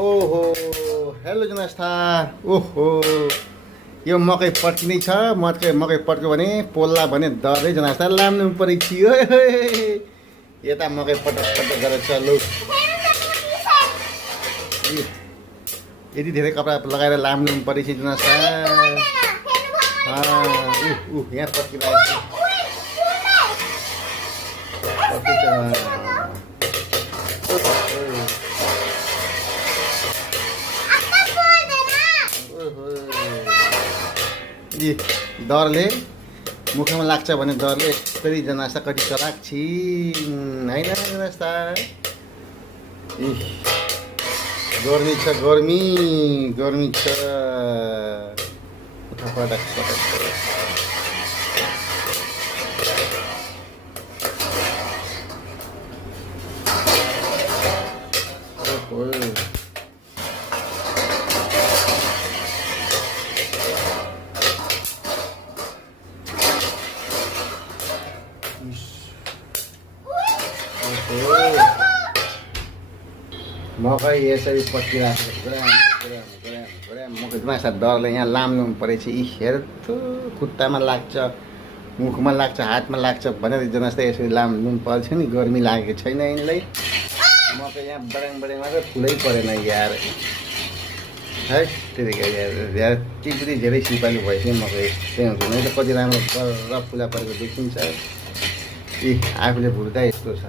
ओहो हेलो जनस्था ओहो यो मकै पड्किनै छ मकै पड्क्यो भने पोल्ला भने डरै जनस्था लाम्नु परेको थियो यता मकै पटक पटक गरेर चलु यति धेरै कपडा लगाएर लाम्नु परेको छ जनस्था यहाँ पड्किरहेको डरले मुखमा लाग्छ भने डरले यस्तरी जनासा कति चलाक छिन् होइन जनासा गर्मी छ गर्मी छ पटक मकै यसरी पट्किरहेको मकै माछा डरले यहाँ लाम्नु परेछ हेर खुट्टामा लाग्छ मुखमा लाग्छ हातमा लाग्छ भनेर जनास्ता यसरी लाम्नु पर्छ नि गर्मी लागेको छैन यिनलाई मकै यहाँ बडाङ मात्र फुलै परेन यार है त्यतिकै यार टिप्री धेरै सिपालु भएपछि मकै त्यही हुन्छ नै त कति राम्रो फुला परेको देखिन्छ आफूले भुल्दा यस्तो छ।